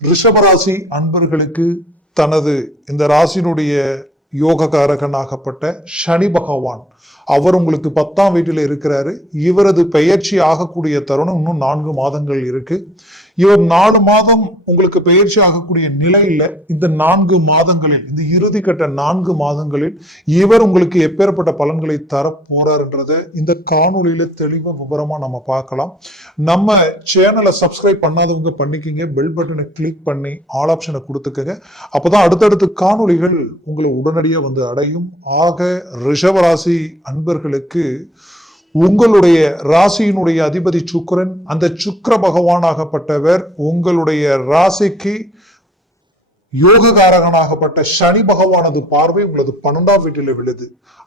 ரிஷபராசி அன்பர்களுக்கு தனது இந்த ராசினுடைய யோககாரகனாகப்பட்ட சனி பகவான் அவர் உங்களுக்கு பத்தாம் வீட்டில் இருக்கிறாரு. இவரது பெயர்ச்சி ஆகக்கூடிய தருணம் இன்னும் நான்கு மாதங்கள் இருக்கு. இவர் நாலு மாதம் உங்களுக்கு பெயர்ச்சி ஆகக்கூடிய நிலையில இந்த நான்கு மாதங்களில் இந்த இறுதி கட்ட நான்கு மாதங்களில் இவர் உங்களுக்கு எப்பேற்பட்ட பலன்களை தர போறாருன்றத இந்த காணொலியில தெளிவா விவரமா நம்ம பார்க்கலாம். நம்ம சேனலை சப்ஸ்கிரைப் பண்ணாதவங்க பண்ணிக்கிங்க. பெல் பட்டனை கிளிக் பண்ணி ஆல் ஆப்ஷனை கொடுத்துக்கங்க. அப்பதான் அடுத்தடுத்து காணொளிகள் உங்களை உடனடியாக வந்து அடையும். ஆக ரிஷபராசி அன்பர்களுக்கு உங்களுடைய ராசியினுடைய அதிபதி சுக்கரன் அந்த சுக்கர பகவானாகப்பட்டவர் உங்களுடைய ராசிக்கு யோககாரகனாகப்பட்ட சனி பகவானது பார்வை உங்களது பன்னெண்டாம் வீட்டில் விழுது.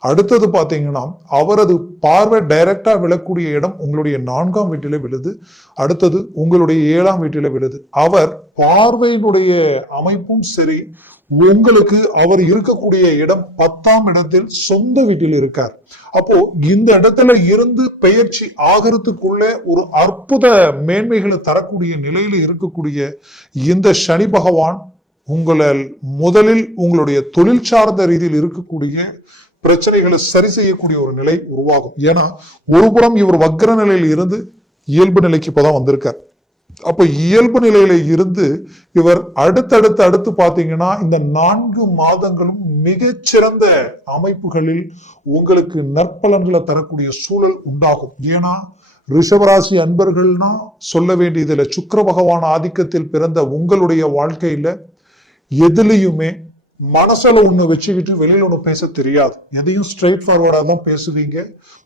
அடுத்தது பாத்தீங்கன்னா அவரது பார்வை டைரக்டா விழக்கூடிய இடம் உங்களுடைய நான்காம் வீட்டில விழுது. அடுத்தது உங்களுடைய ஏழாம் வீட்டில விழுது. அவர் பார்வையினுடைய அமைப்பும் சரி உங்களுக்கு அவர் இருக்கக்கூடிய இடம் பத்தாம் இடத்தில் சொந்த வீட்டில் இருக்கார். அப்போ இந்த இடத்துல இருந்து பெயர்ச்சி ஆகிறதுக்குள்ள ஒரு அற்புத மேன்மைகளை தரக்கூடிய நிலையில இருக்கக்கூடிய இந்த சனி பகவான் உங்களால் முதலில் உங்களுடைய தொழில் சார்ந்த ரீதியில் இருக்கக்கூடிய பிரச்சனைகளை சரி செய்யக்கூடிய ஒரு நிலை உருவாகும். ஏன்னா ஒரு புறம் இவர் வக்ர நிலையில் இருந்து இயல்பு நிலைக்கு இப்பதான் வந்திருக்கார். அப்போ இயல்பு நிலையில இருந்து இவர் அடுத்தடுத்து அடுத்து பார்த்தீங்கன்னா இந்த நான்கு மாதங்களும் மிகச்சிறந்த அமைப்புகளில் உங்களுக்கு நற்பலன்களை தரக்கூடிய சூழல் உண்டாகும். ஏன்னா ரிஷபராசி அன்பர்கள்னா சொல்ல வேண்டியதில் சுக்கர பகவான் ஆதிக்கத்தில் பிறந்த உங்களுடைய வாழ்க்கையில எதுலையுமே மனசுல ஒண்ணு வச்சுக்கிட்டு வெளியில ஒண்ணு பேச தெரியாது. எதையும் ஸ்ட்ரெயிட் ஃபார்வர்டா தான் பேசுவீங்க.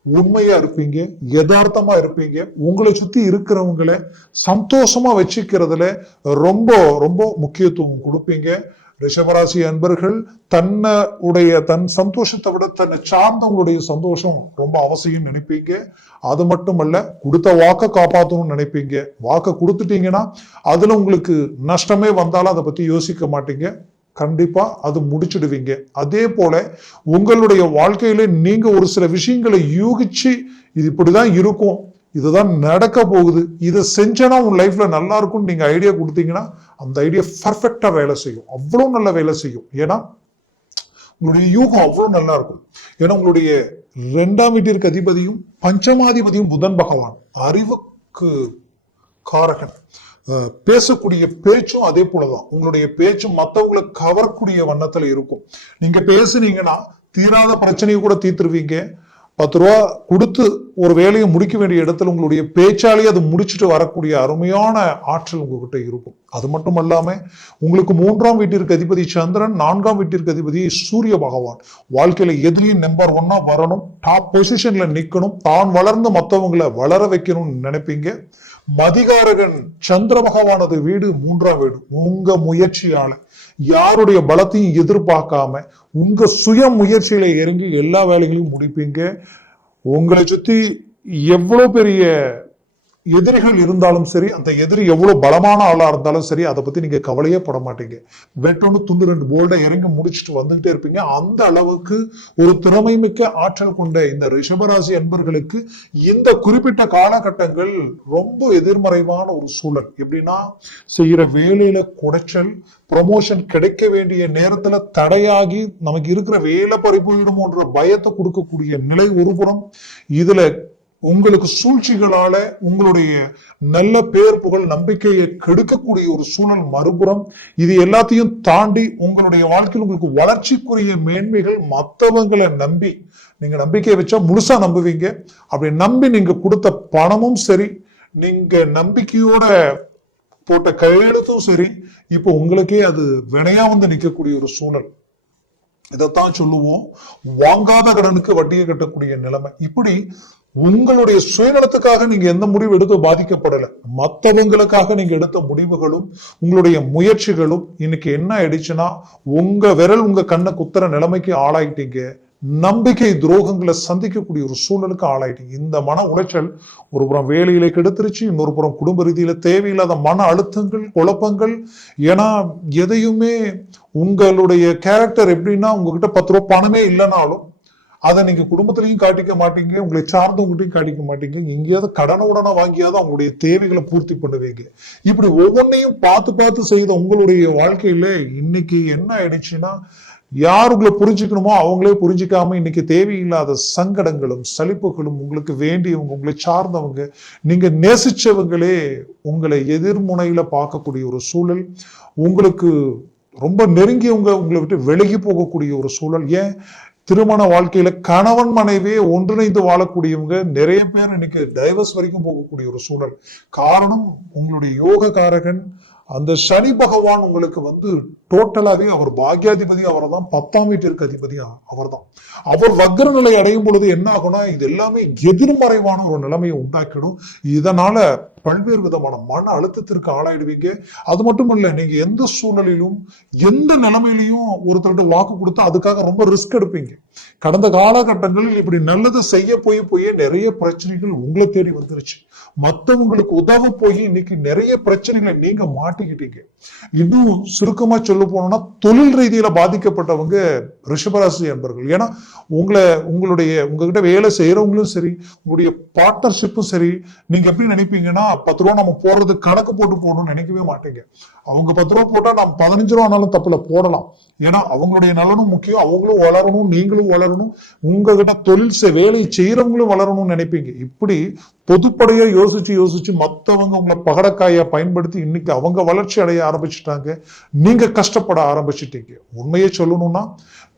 உண்மையா இருப்பீங்க. யதார்த்தமா இருப்பீங்க. உங்களை சுத்தி இருக்கிறவங்கள சந்தோஷமா வச்சுக்கிறதுல ரொம்ப ரொம்ப முக்கியத்துவம் கொடுப்பீங்க. ரிஷபராசி அன்பர்கள் தன்னை உடைய தன் சந்தோஷத்தை விட தன்னை சார்ந்தவங்களுடைய சந்தோஷம் ரொம்ப அவசியம் நினைப்பீங்க. அது மட்டுமல்ல கொடுத்த வாக்கை காப்பாற்றணும்னு நினைப்பீங்க. வாக்கை கொடுத்துட்டீங்கன்னா அதுல உங்களுக்கு நஷ்டமே வந்தாலும் அதை பத்தி யோசிக்க மாட்டீங்க. கண்டிப்பா அது முடிச்சிடுவீங்க. அதே போல உங்களுடைய வாழ்க்கையில் நீங்கள் ஒரு சில விஷயங்களை யூகிச்சு இது இப்படிதான் இருக்கும். இதுதான் நடக்க போகுது. இதை செஞ்சனா உன் லைஃப்ல நல்லா இருக்கும்னு நீங்க ஐடியா கொடுத்தீங்கன்னா அந்த ஐடியா பர்ஃபெக்டா வேலை செய்யும். அவ்வளவு நல்ல வேலை செய்யும். ஏன்னா உங்களுடைய யூகம் அவ்வளவு நல்லா இருக்கும். ஏன்னா உங்களுடைய ரெண்டாம் வீட்டிற்கு அதிபதியும் பஞ்சமாதிபதியும் புதன் பகவான். அறிவுக்கு காரகன். பேசக்கூடிய பேச்சும் அதே போலதான். உங்களுடைய பேச்சும் மற்றவங்களை கவரக்கூடிய வண்ணத்துல இருக்கும். நீங்க பேசுனீங்கன்னா தீராத பிரச்சனையை கூட தீர்த்துருவீங்க. பத்து ரூபா கொடுத்து ஒரு வேலையை முடிக்க வேண்டிய இடத்துல உங்களுடைய பேச்சாலேயே அது முடிச்சுட்டு வரக்கூடிய அருமையான ஆற்றல் உங்ககிட்ட இருக்கும். அது மட்டும் அல்லாம உங்களுக்கு மூன்றாம் வீட்டிற்கு அதிபதி சந்திரன் நான்காம் வீட்டிற்கு அதிபதி சூரிய பகவான். வாழ்க்கையில எதுலேயும் நம்பர் ஒன்னா வரணும். டாப் பொசிஷன்ல நிக்கணும். தான் வளர்ந்து மற்றவங்களை வளர வைக்கணும்னு நினைப்பீங்க. மதிகாரகன் சந்திர பகவானது வீடு மூன்றாம் வீடு. உங்க முயற்சியால. யாருடைய பலத்தையும் எதிர்பார்க்காம உங்க சுய முயற்சியில இறங்கி எல்லா வேலைகளையும் முடிப்பீங்க? உங்களை சுத்தி எவ்வளவு பெரிய எதிரிகள் இருந்தாலும் சரி அந்த எதிரி எவ்வளவு பலமான ஆளா இருந்தாலும் சரி அதை பத்தி நீங்க கவலையே பட மாட்டீங்க. வெட்டொன்னு துண்டு ரெண்டு போல்டை இறங்கி முடிச்சுட்டு வந்துகிட்டே இருப்பீங்க. அந்த அளவுக்கு ஒரு திறமை மிக்க ஆற்றல் கொண்ட இந்த ரிஷபராசி அன்பர்களுக்கு இந்த குறிப்பிட்ட காலகட்டங்கள் ரொம்ப எதிர்மறைவான ஒரு சூழல். எப்படின்னா செய்யற வேலையில குடைச்சல் ப்ரொமோஷன் கிடைக்க வேண்டிய நேரத்துல தடையாகி நமக்கு இருக்கிற வேலை பறிப்போயிடுமோன்ற பயத்தை கொடுக்கக்கூடிய நிலை ஒருபுறம் இதுல உங்களுக்கு சூழ்ச்சிகளால உங்களுடைய நல்ல பேர் புகழ் நம்பிக்கையை கெடுக்கக்கூடிய ஒரு சூழல் மறுபுறம் இது எல்லாத்தையும் தாண்டி உங்களுடைய வாழ்க்கையில் உங்களுக்கு வளர்ச்சிக்குரிய மேன்மைகள் மற்றவங்களை நம்பி நீங்க நம்பிக்கையை வச்சா முழுசா நம்புவீங்க. அப்படி நம்பி நீங்க கொடுத்த பணமும் சரி நீங்க நம்பிக்கையோட போட்ட கையெழுத்தும் சரி இப்போ உங்களுக்கே அது வினையா வந்து நிற்கக்கூடிய ஒரு சூழல். இதைத்தான் சொல்லுவோம். வாங்காத கடனுக்கு வட்டியை கட்டக்கூடிய நிலைமை. இப்படி உங்களுடைய சுயநலத்துக்காக நீங்க எந்த முடிவு எடுத்து பாதிக்கப்படல. மத்தவங்களுக்காக நீங்க எடுத்த முடிவுகளும் உங்களுடைய முயற்சிகளும் இன்னைக்கு என்ன ஆயிடுச்சுன்னா உங்க விரல் உங்க கண்ணை குத்துற நிலைமைக்கு ஆளாயிட்டீங்க. நம்பிக்கை துரோகங்களை சந்திக்கக்கூடிய ஒரு சூழலுக்கு ஆளாயிட்டீங்க. இந்த மன உளைச்சல் ஒரு புறம் வேலையில கெடுத்துருச்சு இன்னொரு புறம் குடும்ப ரீதியில தேவையில்லாத மன அழுத்தங்கள் குழப்பங்கள். ஏன்னா எதையுமே உங்களுடைய கேரக்டர் எப்படின்னா உங்ககிட்ட பத்து ரூபா பணமே இல்லைனாலும் அதை நீங்க குடும்பத்திலையும் காட்டிக்க மாட்டீங்க உங்களை சார்ந்தவங்ககிட்டயும் காட்டிக்க மாட்டீங்க. எங்கேயாவது கடனை உடனே வாங்கியாவது அவங்களுடைய தேவைகளை பூர்த்தி பண்ணுவீங்க. இப்படி ஒவ்வொன்றையும் பார்த்து பார்த்து செய்த உங்களுடைய வாழ்க்கையில இன்னைக்கு என்ன ஆயிடுச்சுன்னா யார் உங்களை புரிஞ்சுக்கணுமோ அவங்களே புரிஞ்சிக்காம இன்னைக்கு தேவையில்லாத சங்கடங்களும் சலிப்புகளும் உங்களுக்கு வேண்டியவங்க உங்களை சார்ந்தவங்க நீங்க நேசிச்சவங்களே உங்களை எதிர்முனையில பார்க்கக்கூடிய ஒரு சூழல் உங்களுக்கு ரொம்ப நெருங்கியவங்க உங்களை விட்டு விலகி போகக்கூடிய ஒரு சூழல். ஏன்? திருமண வாழ்க்கையில கணவன் மனைவியே ஒன்றிணைந்து வாழக்கூடியவங்க நிறைய பேர் இன்னைக்கு டைவர்ஸ் வரைக்கும் போகக்கூடிய ஒரு சூழல். காரணம் உங்களுடைய யோககாரகன் அந்த சனி பகவான் உங்களுக்கு வந்து டோட்டலாகவே அவர் பாக்யாதிபதி அவரை தான் பத்தாம் வீட்டிற்கு அதிபதி அவர் தான் அவர் வக்ர நிலை அடையும் பொழுது என்ன ஆகும்னா இது எல்லாமே எதிர்மறைவான ஒரு நிலைமையை உண்டாக்கிடும். இதனால பல்வேறு விதமான மன அழுத்தத்திற்கு ஆளாயிடுவீங்க. அது மட்டும் இல்ல நீங்க எந்த சூழ்நிலையிலும் எந்த நிலைமையிலையும் ஒருத்தர்கிட்ட வாக்கு கொடுத்து அதுக்காக ரொம்ப ரிஸ்க் எடுப்பீங்க. கடந்த காலகட்டங்களில் இப்படி நல்லதை செய்ய போய் போய் நிறைய பிரச்சனைகள் உங்களை தேடி வந்துருச்சு. மத்தவங்களுக்கு உதவ போய் இன்னைக்கு நிறைய பிரச்சனைகளை நீங்க மாட்டிக்கிட்டீங்க. இன்னும் சுருக்கமா சொல்ல போனோம்னா தொழில் ரீதியில பாதிக்கப்பட்டவங்க ரிஷபராசி என்பர்கள் ஏன்னா உங்களை உங்களுடைய உங்ககிட்ட வேலை செய்யறவங்களும் சரி உங்களுடைய பார்ட்னர்ஷிப்பும் சரி நீங்க எப்படி நினைப்பீங்கன்னா பத்து ரூபா நம்ம போடுறது கணக்கு போட்டு போடணும்னு நினைக்கவே மாட்டேங்க. அவங்க பத்து ரூபா போட்டா நம்ம பதினஞ்சு ரூபானாலும் தப்புல போடலாம். ஏன்னா அவங்களுடைய நலனும் முக்கியம் அவங்களும் வளரணும் நீங்களும் வளரணும் உங்ககிட்ட தொழில் வேலை செய்யறவங்களும் வளரணும்னு நினைப்பீங்க. இப்படி பொதுப்படையா யோசிச்சு யோசிச்சு மத்தவங்க உங்களை பகடக்காய பயன்படுத்தி இன்னைக்கு அவங்க வளர்ச்சி அடைய ஆரம்பிச்சுட்டாங்க. நீங்க கஷ்டப்பட ஆரம்பிச்சிட்டீங்க. உண்மையை சொல்லணும்னா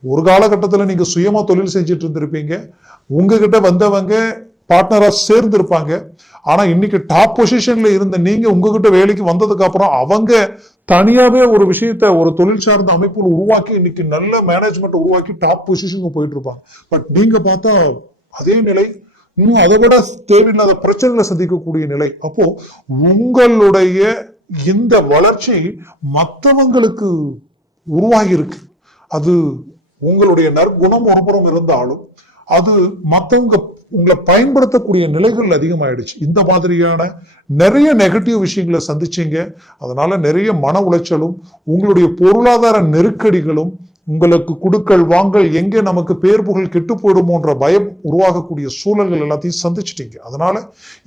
ஒரு காலகட்டத்துல நீங்க சுயமா தொழில் செஞ்சுட்டு இருந்திருப்பீங்க. உங்ககிட்ட வந்தவங்க பார்ட்னரா சேர்ந்து ஆனால் ஆனா இன்னைக்கு டாப் பொசிஷன்ல இருந்த நீங்க உங்ககிட்ட வேலைக்கு வந்ததுக்கு அப்புறம் அவங்க தனியாவே ஒரு விஷயத்த ஒரு தொழில் சார்ந்த அமைப்புகள் உருவாக்கி இன்னைக்கு நல்ல மேனேஜ்மெண்ட் உருவாக்கி டாப் பொசிஷனுக்கு போயிட்டு இருப்பாங்க. பட் நீங்க பார்த்தா அதே நிலை. இன்னும் அதை விட தேவையில்லாத பிரச்சனைகளை சந்திக்கக்கூடிய நிலை. அப்போ உங்களுடைய இந்த வளர்ச்சி மற்றவங்களுக்கு உருவாகி இருக்கு. அது உங்களுடைய நற்குணம் ஒருபுறம் இருந்தாலும் அது மற்றவங்க உங்களை பயன்படுத்தக்கூடிய நிலைகள் அதிகமாயிடுச்சு. இந்த மாதிரியான நிறைய நெகட்டிவ் விஷயங்களை சந்திச்சிங்க. அதனால நிறைய மன உளைச்சலும் உங்களுடைய பொருளாதார நெருக்கடிகளும் உங்களுக்கு குடுக்கல் வாங்கல் எங்கே நமக்கு பேர் புகழ் கெட்டு போயிடுமோன்ற பயம் உருவாகக்கூடிய சூழல்கள் எல்லாத்தையும் சந்திச்சிட்டீங்க. அதனால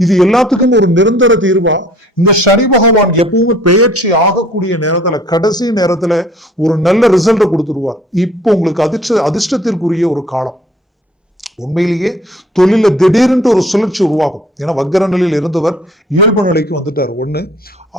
இது எல்லாத்துக்கும் ஒரு நிரந்தர தீர்வா? இந்த சனி பகவான் எப்பவுமே பெயர்ச்சி ஆகக்கூடிய நேரத்துல கடைசி நேரத்துல ஒரு நல்ல ரிசல்ட்டை கொடுத்துருவார் இப்போ உங்களுக்கு அதிர்ஷ்ட அதிர்ஷ்டத்திற்குரிய ஒரு காலம். உண்மையிலேயே தொழிலில் திடீர்னு ஒரு சுழற்சி உருவாகும். ஏன்னா வக்கர நிலையில் இருந்தவர் இயல்பு நிலைக்கு வந்துட்டார். ஒன்று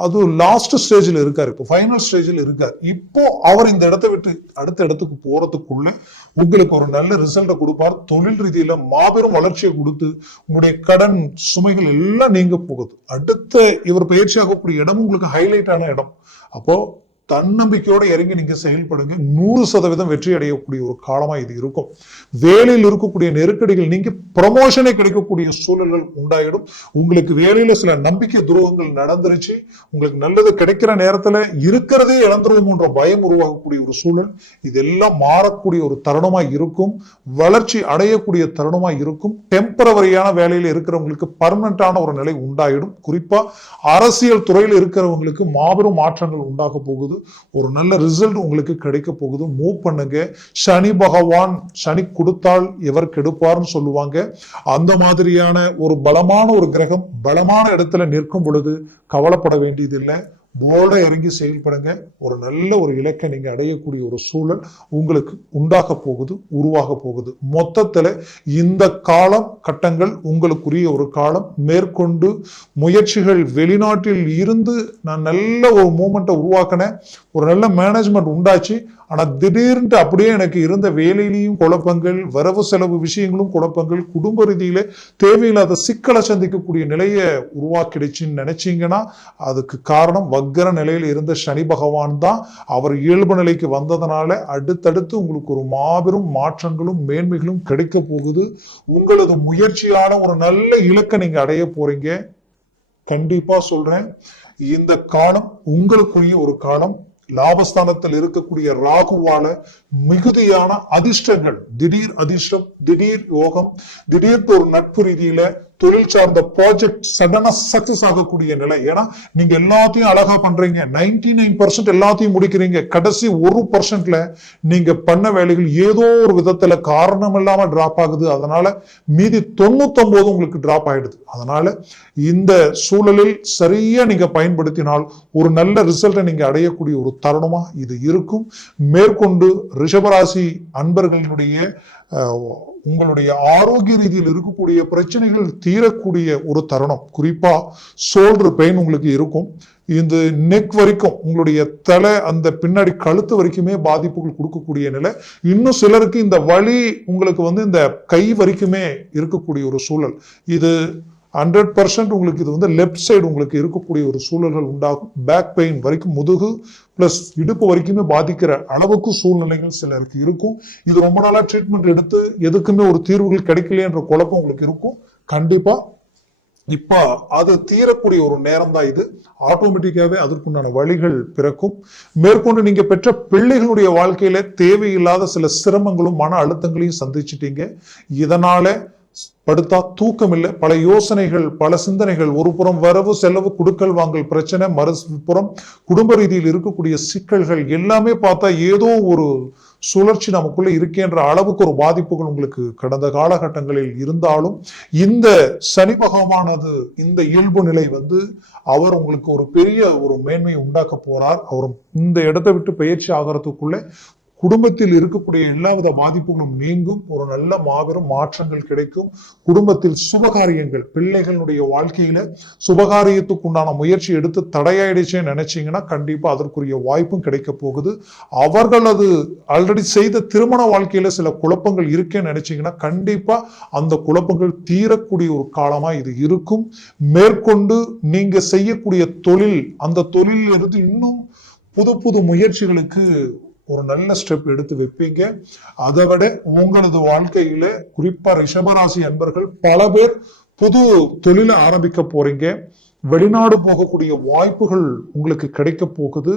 அது லாஸ்ட் ஸ்டேஜில் இருக்கார் இப்போ. ஃபைனல் ஸ்டேஜில் இருக்கார். இப்போ அவர் இந்த இடத்தை விட்டு அடுத்த இடத்துக்கு போகிறதுக்குள்ளே உங்களுக்கு ஒரு நல்ல ரிசல்ட்டை கொடுப்பார். தொழில் ரீதியில் மாபெரும் வளர்ச்சியை கொடுத்து உங்களுடைய கடன் சுமைகள் எல்லாம் நீங்க போகுது. அடுத்த இவர் பயிற்சியாகக்கூடிய இடம் உங்களுக்கு ஹைலைட்டான இடம். அப்போ தன்னம்பிக்கையோட இறங்கி நீங்க செயல்படுங்க. நூறு சதவீதம் வெற்றி அடையக்கூடிய ஒரு காலமா இது இருக்கும். வேலையில் இருக்கக்கூடிய நெருக்கடிகள் நீங்க ப்ரமோஷனே கிடைக்கக்கூடிய சூழல்கள் உண்டாயிடும். உங்களுக்கு வேலையில சில நம்பிக்கை துரோகங்கள் நடந்துருச்சு. உங்களுக்கு நல்லது கிடைக்கிற நேரத்துல இருக்கிறதே இழந்துருவோம்ன்ற பயம் உருவாகக்கூடிய ஒரு சூழல். இதெல்லாம் மாறக்கூடிய ஒரு தருணமா இருக்கும். வளர்ச்சி அடையக்கூடிய தருணமா இருக்கும். டெம்பரவரியான வேலையில இருக்கிறவங்களுக்கு பர்மனண்டான ஒரு நிலை உண்டாயிடும். குறிப்பா அரசியல் துறையில் இருக்கிறவங்களுக்கு மாபெரும் மாற்றங்கள் உண்டாக போகுது. ஒரு நல்ல ரிசல்ட் உங்களுக்கு கிடைக்க போகுது. மூவ் பண்ணுங்க. சனி பகவான் சனி கொடுத்தால் எவர் கெடுப்பார்னு சொல்லுவாங்க. அந்த மாதிரியான ஒரு பலமான ஒரு கிரகம் பலமான இடத்துல நிற்கும் பொழுது கவலைப்பட வேண்டியதில்லை. போல்டாக இறங்கி செயல்படுங்க. ஒரு நல்ல ஒரு இலக்கை நீங்கள் அடையக்கூடிய ஒரு சூழல் உங்களுக்கு உண்டாக போகுது உருவாக போகுது. மொத்தத்தில் இந்த காலம் கட்டங்கள் உங்களுக்குரிய ஒரு காலம். மேற்கொண்டு முயற்சிகள் வெளிநாட்டில் இருந்து நான் நல்ல ஒரு மூமெண்ட்டை உருவாக்கினேன் ஒரு நல்ல மேனேஜ்மெண்ட் உண்டாச்சு. ஆனால் திடீர்னு அப்படியே எனக்கு இருந்த வேலையிலையும் குழப்பங்கள் வரவு செலவு விஷயங்களும் குழப்பங்கள் குடும்ப ரீதியில தேவையில்லாத சிக்கலை சந்திக்கக்கூடிய நிலையை உருவாக்கிடுச்சுன்னு நினைச்சீங்கன்னா அதுக்கு காரணம் வக்கர நிலையில் இருந்த சனி பகவான் தான் அவர் இயல்பு நிலைக்கு வந்ததனால அடுத்தடுத்து உங்களுக்கு ஒரு மாபெரும் மாற்றங்களும் மேன்மைகளும் கிடைக்க போகுது. உங்களது முயற்சியான ஒரு நல்ல இலக்கை நீங்க அடைய போறீங்க. கண்டிப்பா சொல்றேன். இந்த காலம் உங்களுக்குரிய ஒரு காலம் லாபஸ்தானத்தில் இருக்கக்கூடிய ராகுவால மிகுதியான அதிர்ஷ்டங்கள். திடீர் அதிர்ஷ்டம் திடீர் யோகம் திடீர்னு ஒரு நட்பு ரீதியில தொழில் சார்ந்த ப்ராஜெக்ட் சடனா சக்சஸ் ஆகக்கூடிய நிலை. ஏன்னா நீங்க எல்லாத்தையும் அழகா பண்றீங்க. நைன்டி நைன் பர்சன்ட் எல்லாத்தையும் முடிக்கிறீங்க. கடைசி ஒரு பர்சன்ட்ல நீங்க பண்ண வேலைகள் ஏதோ ஒரு விதத்துல காரணம் இல்லாம டிராப் ஆகுது. அதனால மீதி தொண்ணூத்தொன்பது உங்களுக்கு டிராப் ஆயிடுது. அதனால இந்த சூழலில் சரியா நீங்க பயன்படுத்தினால் ஒரு நல்ல ரிசல்ட்டை நீங்க அடையக்கூடிய ஒரு தருணமா இது இருக்கும். மேற்கொண்டு ரிஷபராசி அன்பர்களினுடைய உங்களுடைய ஆரோக்கிய ரீதியில் இருக்கக்கூடிய பிரச்சனைகள் தீரக்கூடிய ஒரு தருணம். குறிப்பா ஷோல்டர் பெயின் உங்களுக்கு இருக்கும். இந்த நெக் வரைக்கும் உங்களுடைய தலை அந்த பின்னாடி கழுத்து வரைக்குமே பாதிப்புகள் கொடுக்கக்கூடிய நிலை. இன்னும் சிலருக்கு இந்த வலி உங்களுக்கு வந்து இந்த கை வரைக்குமே இருக்கக்கூடிய ஒரு சூழல். இது ஹண்ட்ரட் பர்சன்ட் உங்களுக்கு இது வந்து லெஃப்ட் சைடு உங்களுக்கு இருக்கக்கூடிய ஒரு சூழல்கள் உண்டாகும். பேக் பெயின் வரைக்கும் முதுகு ப்ளஸ் இடுப்பு வரைக்குமே பாதிக்கிற அளவுக்கு சூழ்நிலைகள் சிலருக்கு இருக்கும். இது ரொம்ப நாளாக ட்ரீட்மெண்ட் எடுத்து எதுக்குமே ஒரு தீர்வுகள் கிடைக்கலையன்ற குழப்பம் உங்களுக்கு இருக்கும். கண்டிப்பாக இப்போ அது தீரக்கூடிய ஒரு நேரம் தான் இது ஆட்டோமேட்டிக்காவே அதற்குண்டான வழிகள் பிறக்கும். மேற்கொண்டு நீங்க பெற்ற பிள்ளைகளுடைய வாழ்க்கையில தேவையில்லாத சில சிரமங்களும் மன அழுத்தங்களையும் சந்திச்சிட்டீங்க. இதனால படுத்தா தூக்கம் இல்லை பல யோசனைகள் பல சிந்தனைகள். ஒரு புறம் வரவு செலவு குடுக்கல் வாங்கல் பிரச்சனை மறுபுறம் குடும்ப ரீதியில் இருக்கக்கூடிய சிக்கல்கள் எல்லாமே பார்த்தா ஏதோ ஒரு சுழற்சி நமக்குள்ள இருக்கின்ற அளவுக்கு ஒரு பாதிப்புகள் உங்களுக்கு கடந்த காலகட்டங்களில் இருந்தாலும் இந்த சனி பகவானது இந்த இயல்பு நிலை வந்து அவர் உங்களுக்கு ஒரு பெரிய ஒரு மேன்மையை உண்டாக்க போறார். அவர் இந்த இடத்தை விட்டு பயிற்சி ஆகிறதுக்குள்ளே குடும்பத்தில் இருக்கக்கூடிய எல்லாவித பாதிப்புகளும் நீங்கும். ஒரு நல்ல மாபெரும் மாற்றங்கள் கிடைக்கும். குடும்பத்தில் சுபகாரியங்கள் பிள்ளைகளுடைய வாழ்க்கையில சுபகாரியத்துக்கு உண்டான முயற்சி எடுத்து தடையாயிடுச்சேன்னு நினைச்சீங்கன்னா கண்டிப்பா அதற்குரிய வாய்ப்பும் கிடைக்க போகுது. அவர்கள் அது ஆல்ரெடி செய்த திருமண வாழ்க்கையில சில குழப்பங்கள் இருக்கேன்னு நினைச்சீங்கன்னா கண்டிப்பா அந்த குழப்பங்கள் தீரக்கூடிய ஒரு காலமா இது இருக்கும். மேற்கொண்டு நீங்க செய்யக்கூடிய தொழில் அந்த தொழிலில் இருந்து இன்னும் புது புது முயற்சிகளுக்கு ஒரு நல்ல ஸ்டெப் எடுத்து வைப்பீங்க. அதை விட உங்களது வாழ்க்கையில குறிப்பா ரிஷபராசி அன்பர்கள் பல பேர் புது தொழிலை ஆரம்பிக்க போறீங்க. வெளிநாடு போகக்கூடிய வாய்ப்புகள் உங்களுக்கு கிடைக்க போகுது.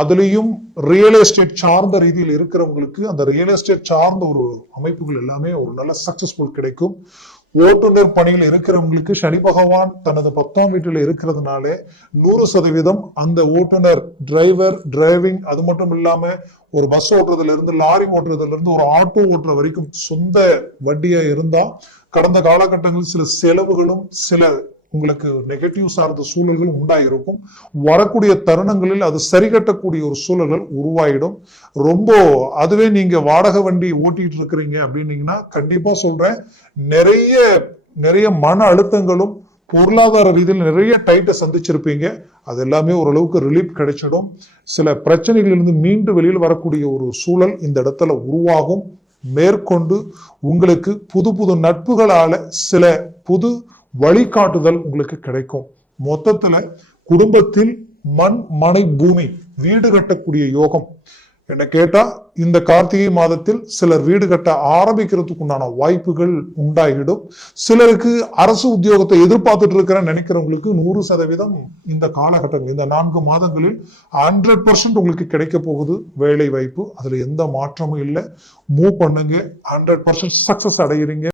அதுலேயும் ரியல் எஸ்டேட் சார்ந்த ரீதியில் இருக்கிறவங்களுக்கு அந்த ரியல் எஸ்டேட் சார்ந்த ஒரு அமைப்புகள் எல்லாமே ஒரு நல்ல சக்சஸ்ஃபுல் கிடைக்கும். ஓட்டுநர் பணியில் இருக்கிறவங்களுக்கு சனி பகவான் தனது பத்தாம் வீட்டில் இருக்கிறதுனாலே நூறு சதவீதம் அந்த ஓட்டுநர் டிரைவர் டிரைவிங் அது மட்டும் இல்லாம ஒரு பஸ் ஓட்டுறதுல இருந்து லாரி ஓட்டுறதுல இருந்து ஒரு ஆட்டோ ஓட்டுற வரைக்கும் சொந்த வட்டியா இருந்தா கடந்த காலகட்டங்களில் சில செலவுகளும் சில உங்களுக்கு நெகட்டிவ் சார்ந்த சூழல்கள் உண்டாயிருக்கும். வரக்கூடிய தருணங்களில் அது சரிகட்டக்கூடிய ஒரு சூழல்கள் உருவாயிடும். ரொம்ப அதுவே நீங்க வாடகை வண்டி ஓட்டிட்டு இருக்கிறீங்க அப்படின்னீங்கன்னா கண்டிப்பா சொல்றேன் நிறைய நிறைய மன அழுத்தங்களும் பொருளாதார ரீதியில் நிறைய டைட்டை சந்திச்சிருப்பீங்க. அது எல்லாமே ஓரளவுக்கு ரிலீஃப் கிடைச்சிடும். சில பிரச்சனைகளிலிருந்து மீண்டு வெளியில் வரக்கூடிய ஒரு சூழல் இந்த இடத்துல உருவாகும். மேற்கொண்டு உங்களுக்கு புது புது நட்புகளால் சில புது வழிகாட்டுதல் உங்களுக்கு கிடைக்கும். மொத்தத்துல குடும்பத்தில் மண் மனை பூமி வீடு கட்டக்கூடிய யோகம். என்ன கேட்டா இந்த கார்த்திகை மாதத்தில் சிலர் வீடு கட்ட ஆரம்பிக்கிறதுக்கு உண்டான வாய்ப்புகள் உண்டாகிடும். சிலருக்கு அரசு உத்தியோகத்தை எதிர்பார்த்துட்டு இருக்கிறேன்னு நினைக்கிறவங்களுக்கு நூறு சதவீதம் இந்த காலகட்டங்கள் இந்த நான்கு மாதங்களில் ஹண்ட்ரட் பர்சன்ட் உங்களுக்கு கிடைக்க போகுது வேலை வாய்ப்பு அதுல எந்த மாற்றமும் இல்லை. மூவ் பண்ணுங்க. Hundred percent success அடைகிறீங்க